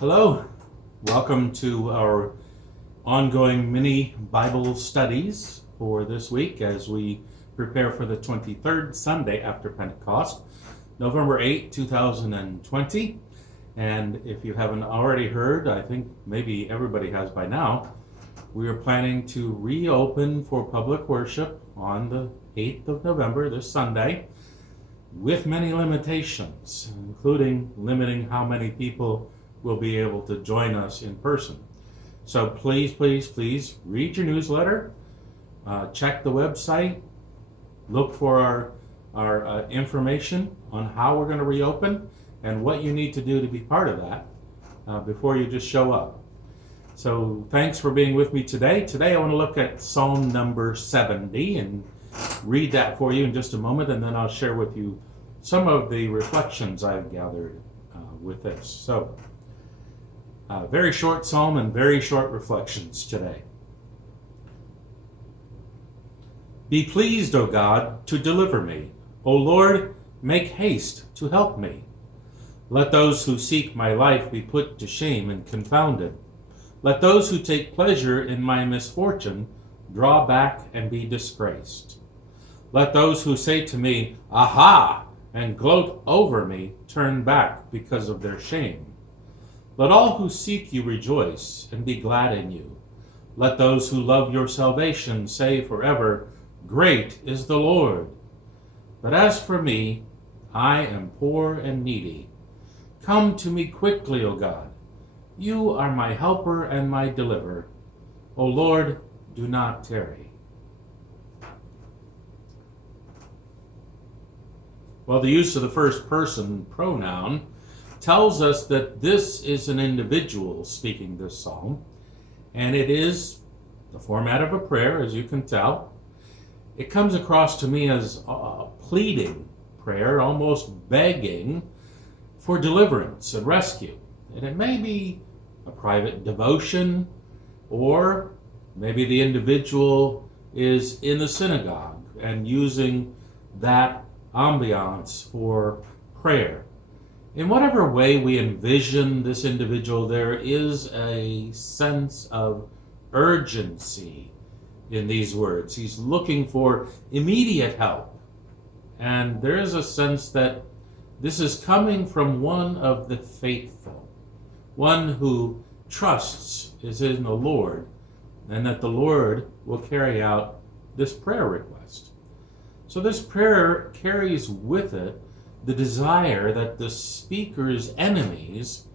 Hello, welcome to our ongoing mini Bible studies for this week as we prepare for the 23rd Sunday after Pentecost, November 8, 2020. And if you haven't already heard, I think maybe everybody has by now, we are planning to reopen for public worship on the 8th of November, this Sunday, with many limitations, including limiting how many people will be able to join us in person. So please read your newsletter, check the website, look for our information on how we're going to reopen and what you need to do to be part of that before you just show up. So thanks for being with me today. Today I want to look at Psalm number 70 and read that for you in just a moment, and then I'll share with you some of the reflections I've gathered with this. So very short psalm and very short reflections today. Be pleased, O God, to deliver me. O Lord, make haste to help me. Let those who seek my life be put to shame and confounded. Let those who take pleasure in my misfortune draw back and be disgraced. Let those who say to me, Aha, and gloat over me turn back because of their shame. Let all who seek you rejoice and be glad in you. Let those who love your salvation say forever, Great is the Lord. But as for me, I am poor and needy. Come to me quickly, O God. You are my helper and my deliverer. O Lord, do not tarry. Well, the use of the first person pronoun tells us that this is an individual speaking this psalm, and it is the format of a prayer, as you can tell. It comes across to me as a pleading prayer, almost begging for deliverance and rescue. And it may be a private devotion, or maybe the individual is in the synagogue and using that ambiance for prayer. In whatever way we envision this individual, there is a sense of urgency in these words. He's looking for immediate help. And there is a sense that this is coming from one of the faithful, one who trusts is in the Lord, and that the Lord will carry out this prayer request. So this prayer carries with it the desire that the speaker's enemies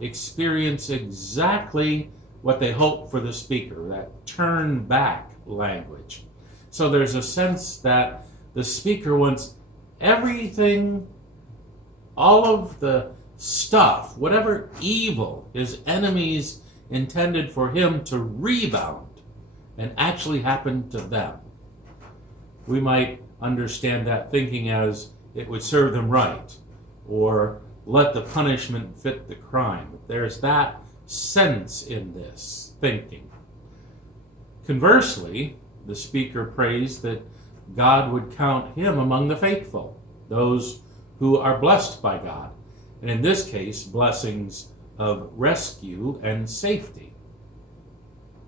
experience exactly what they hope for the speaker, that turn back language. So there's a sense that the speaker wants everything, all of the stuff, whatever evil his enemies intended for him to rebound and actually happen to them. We might understand that thinking as it would serve them right, or let the punishment fit the crime. But there's that sense in this thinking. Conversely, the speaker prays that God would count him among the faithful, those who are blessed by God, and in this case, blessings of rescue and safety.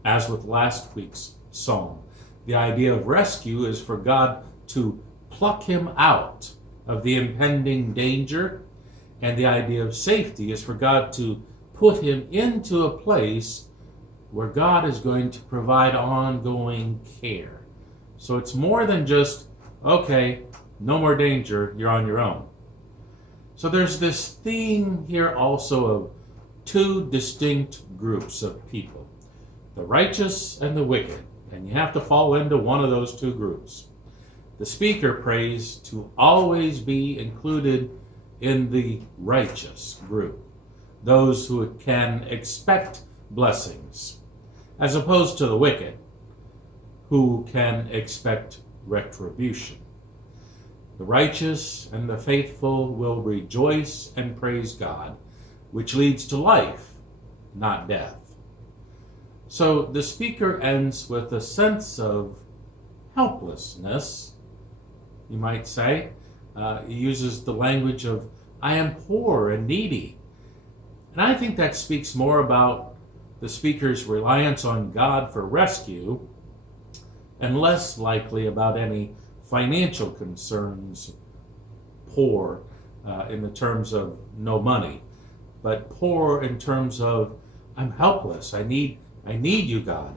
As with last week's psalm, the idea of rescue is for God to pluck him out of the impending danger, and the idea of safety is for God to put him into a place where God is going to provide ongoing care. So it's more than just, okay, no more danger, you're on your own. So there's this theme here also of two distinct groups of people, the righteous and the wicked, and you have to fall into one of those two groups. The speaker prays to always be included in the righteous group, those who can expect blessings, as opposed to the wicked, who can expect retribution. The righteous and the faithful will rejoice and praise God, which leads to life, not death. So the speaker ends with a sense of helplessness, you might say. He uses the language of, I am poor and needy. And I think that speaks more about the speaker's reliance on God for rescue and less likely about any financial concerns, poor in the terms of no money, but poor in terms of I'm helpless. I need you, God.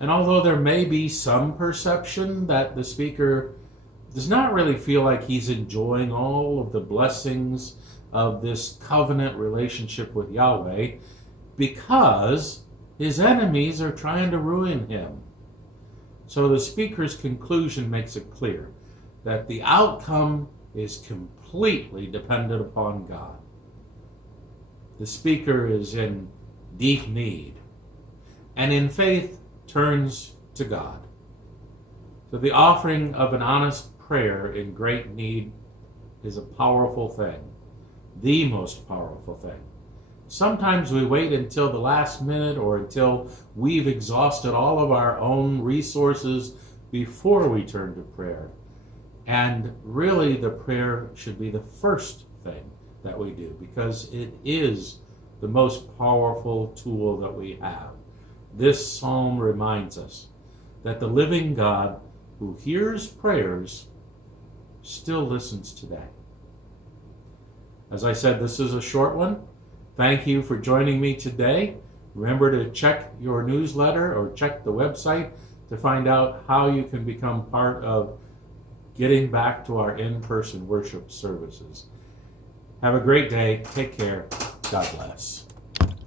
And although there may be some perception that the speaker does not really feel like he's enjoying all of the blessings of this covenant relationship with Yahweh because his enemies are trying to ruin him. So the speaker's conclusion makes it clear that the outcome is completely dependent upon God. The speaker is in deep need, and in faith turns to God. So the offering of an honest prayer in great need is a powerful thing, the most powerful thing. Sometimes we wait until the last minute or until we've exhausted all of our own resources before we turn to prayer. And really the prayer should be the first thing that we do because it is the most powerful tool that we have. This psalm reminds us that the living God who hears prayers still listens today. As I said, this is a short one. Thank you for joining me today. Remember to check your newsletter or check the website to find out how you can become part of getting back to our in-person worship services. Have a great day. Take care. God bless.